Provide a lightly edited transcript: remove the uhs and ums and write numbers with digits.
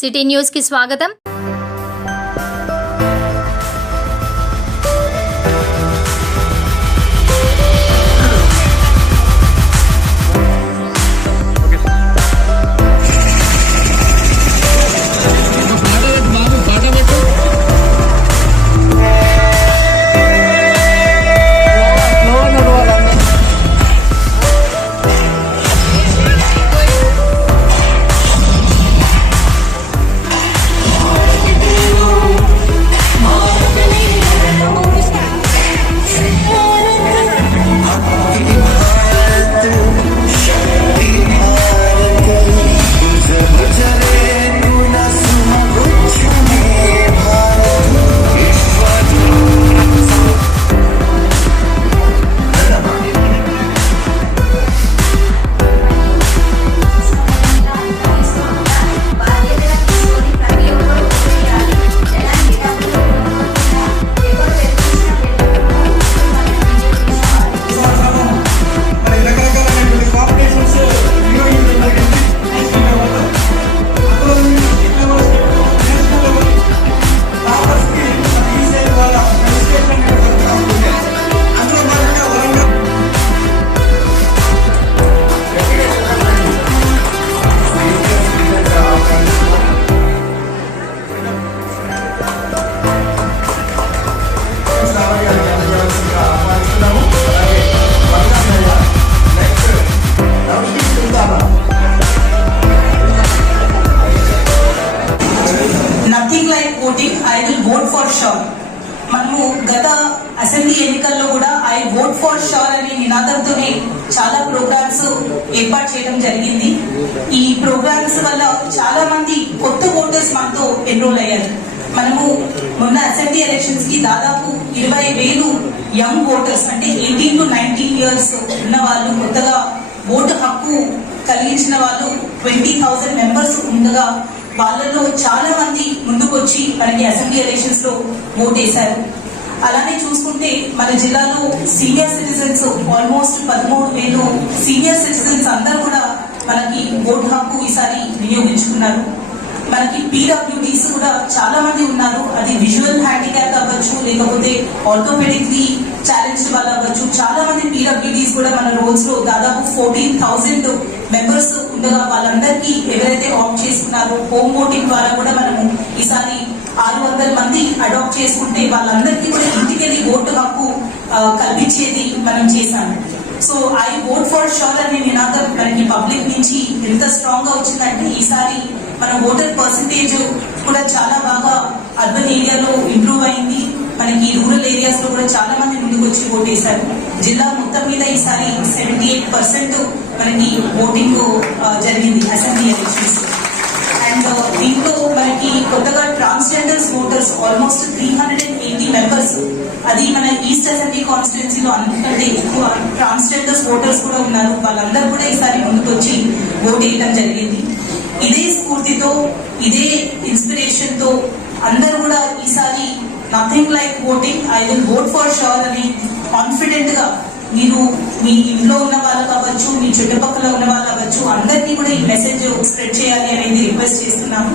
City news కి స్వాగతం. I will vote for sure. మనము గత అసెంబ్లీ ఎన్నికల్లో కూడా ఐ ఓట్ ఫర్ షూర్ అనే నినాదంతోనే చాలా ప్రోగ్రామ్స్ ఏర్పాటు చేయడం జరిగింది. ఈ ప్రోగ్రామ్స్ వల్ల చాలా మంది కొత్త ఓటర్స్ మనతో ఎన్రోల్ అయ్యారు. మనము మొన్న అసెంబ్లీ ఎలక్షన్స్ కి దాదాపు 20,000 యంగ్ ఓటర్స్ అంటే 18 to 19 years ఉన్న వాళ్ళు కొత్తగా ఓటు హక్కు కలిగించిన వాళ్ళు 20,000 మెంబర్స్ ఉండగా వాళ్ళలో చాలా మంది ముందుకు వచ్చి మనకి అసెంబ్లీ ఎలక్షన్స్ లో ఓట్ వేశారు. అలానే చూసుకుంటే మన జిల్లాలో senior citizens almost 13,000 senior citizens అందరూ కూడా మనకి ఓటు హక్కు ఈసారి వినియోగించుకున్నారు. మనకి పీడబ్ల్యూడీస్ కూడా చాలా మంది ఉన్నారు. అది విజువల్ హ్యాండిక్యాప్ అవ్వచ్చు, లేకపోతే ఆర్థోపెడిక్లీ ఛాలెంజ్ వల్ల అవ్వచ్చు. చాలా మంది పీడబ్ల్యూడీస్ కూడా మన రోల్స్ లో దాదాపు 14,000 మెంబర్స్ ఉండగా వాళ్ళందరికీ ఎవరైతే ఆప్ట్ చేసుకున్నారో హోమ్ ఓటింగ్ ద్వారా కూడా మనము ఈసారి 600 మంది అడాప్ట్ చేసుకుంటే వాళ్ళందరికీ కూడా ఇంటికెళ్ళి ఓటు హక్కు కల్పించేది మనం చేశాము. So I vote for sure అనే నినాదం మనకి పబ్లిక్ నుంచి ఎంత స్ట్రాంగ్ గా వచ్చిందంటే ఈసారి మన ఓటర్ పర్సంటేజ్ కూడా చాలా బాగా అర్బన్ ఏరియాలో ఇంప్రూవ్ అయింది. మనకి రూరల్ ఏరియాస్ లో కూడా చాలా మంది ముందుకు వచ్చి ఓట్ వేశారు. జిల్లా మొత్తం మీద ఈసారి 78% మనకి ఓటింగ్ జరిగింది అసెంబ్లీ ఎలక్షన్స్. అండ్ దీంట్లో మనకి కొత్తగా ట్రాన్స్జెండర్స్ ఓటర్స్ ఆల్మోస్ట్ 380 మెంబర్స్. అది మన ఈస్ట్ అసెంబ్లీ కాన్స్టిట్యున్సీలో అంతకంటే ఎక్కువ ట్రాన్స్జెండర్స్ ఓటర్స్ కూడా ఉన్నారు. వాళ్ళందరూ కూడా ఈసారి ముందుకు వచ్చి ఓట్ వేయడం జరిగింది. ఇదే స్ఫూర్తితో, ఇదే ఇన్స్పిరేషన్ తో అందరూ కూడా ఈసారి nothing like voting, I will vote for sure అని కాన్ఫిడెంట్ గా మీరు మీ ఇంట్లో ఉన్న వాళ్ళు కావచ్చు, మీ చుట్టుపక్కల ఉన్న వాళ్ళు కావచ్చు, అందరికీ కూడా ఈ మెసేజ్ స్ప్రెడ్ చేయాలి అనేది రిక్వెస్ట్ చేస్తున్నాము.